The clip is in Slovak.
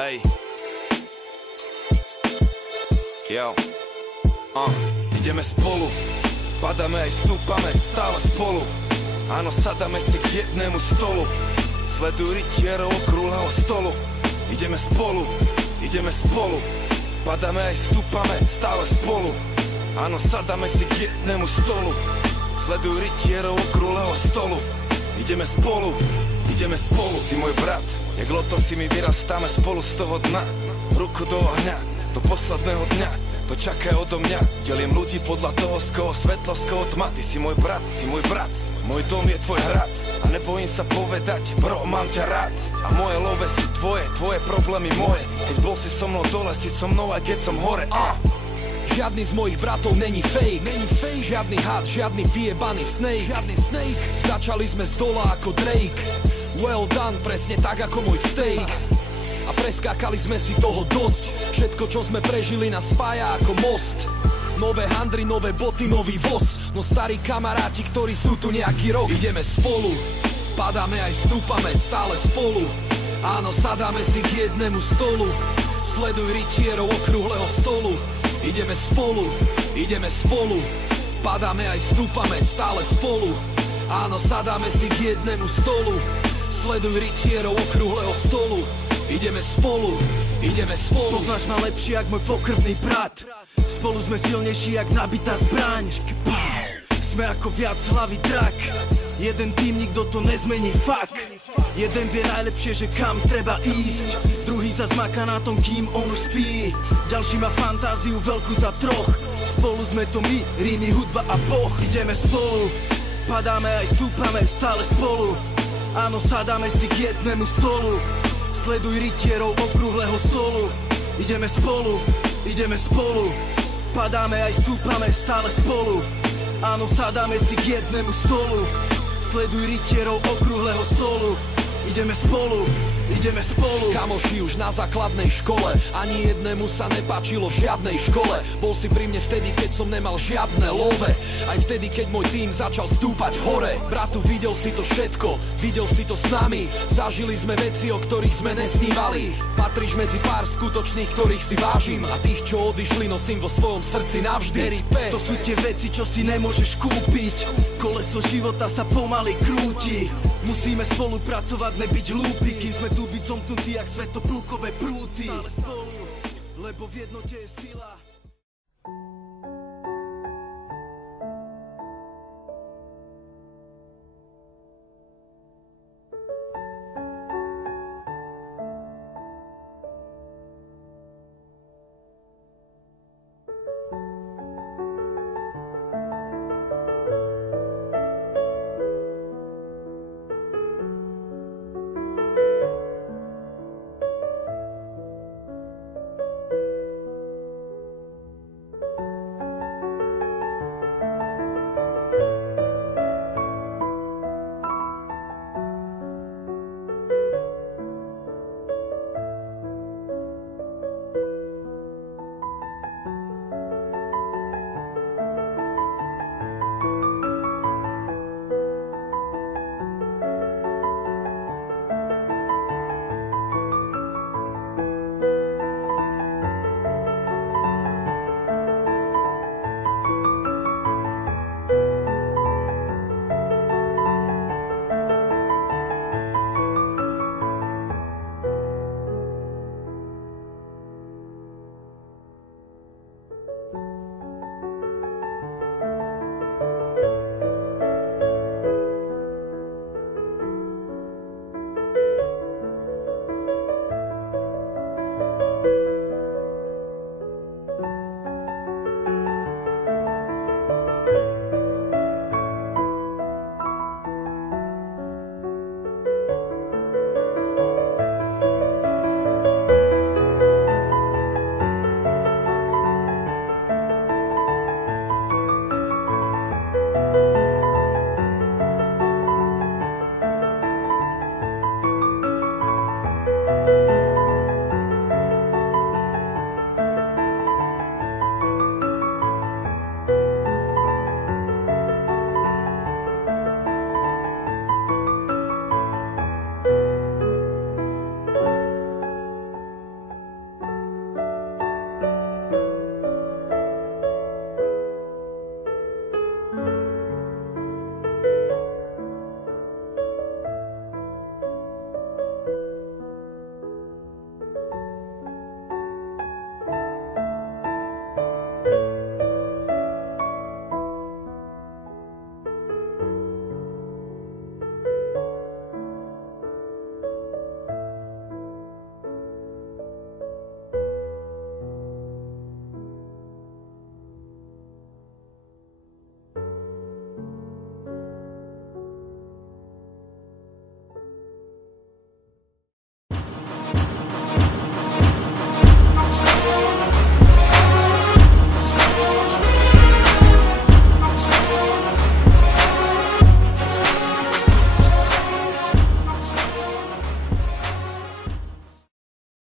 Ej. Jo. Ideme spolu, padáme aj stúpame, stále spolu. Áno, sadáme si k jednému stolu. Sleduj rytierov okrúhleho stolu. Ideme spolu, padáme aj stúpame, stále spolu. Áno, sadáme si k jednému stolu. Sleduj rytierov okrúhleho stolu. Ideme spolu, si môj brat. Jak loto si my vyrastáme spolu z toho dna. Ruku do ohňa, do posledného dňa. To čaká odo mňa. Delím ľudí podľa toho, z koho svetlo, z koho tma. Ty si môj brat. Môj dom je tvoj hrad. A nebojím sa povedať, bro, mám ťa rád. A moje love sú tvoje problémy moje. Keď bol si so mnou dole, si so mnou aj keď som hore. Žiadny z mojich bratov není fake. Žiadny had, žiadny vyjebaný snake. Začali sme z dola ako Drake. Well done, presne tak ako môj steak. A preskákali sme si toho dosť. Všetko, čo sme prežili, nás spája ako most. Nové handry, nové boty, nový voz. No starí kamaráti, ktorí sú tu nejaký rok. Ideme spolu, padáme aj stúpame, stále spolu. Áno, sadáme si k jednému stolu. Sleduj rytierov okrúhleho stolu. Ideme spolu, padáme aj stúpame, stále spolu. Áno, sadáme si k jednému stolu. Sleduj rytierov okrúhleho stolu. Ideme spolu. Poznáš ma lepšie jak môj pokrvný brat. Spolu sme silnejší jak nabitá zbraň. Sme ako viac hlavy drak. Jeden tým, nikto to nezmení, fuck. Jeden vie najlepšie, že kam treba ísť. Druhý zas maká na tom, kým on už spí. Ďalší má fantáziu veľkú za troch. Spolu sme to my, rímy, hudba a Boh. Ideme spolu, padáme aj stúpame, stále spolu. Áno, sadáme si k jednému stolu. Sleduj rytierov okrúhleho stolu. Ideme spolu, padáme aj stúpame, stále spolu. Áno, sadáme si k jednému stolu. Sleduj rytierov okrúhleho stolu. Ideme spolu. Kamoši už na základnej škole, ani jednému sa nepáčilo v žiadnej škole. Bol si pri mne vtedy, keď som nemal žiadne love. Aj vtedy, keď môj tým začal stúpať hore. Bratu, videl si to všetko, videl si to s nami. Zažili sme veci, o ktorých sme nesnívali. Patríš medzi pár skutočných, ktorých si vážim. A tých, čo odišli, nosím vo svojom srdci navždy. To sú tie veci, čo si nemôžeš kúpiť. Koleso života sa pomaly krúti. Musíme spolupracovať, nebyť hlúpi. Kým sme tu byť zomknutí jak svetoplukové prúty. Stále spolu, lebo v jednote je sila.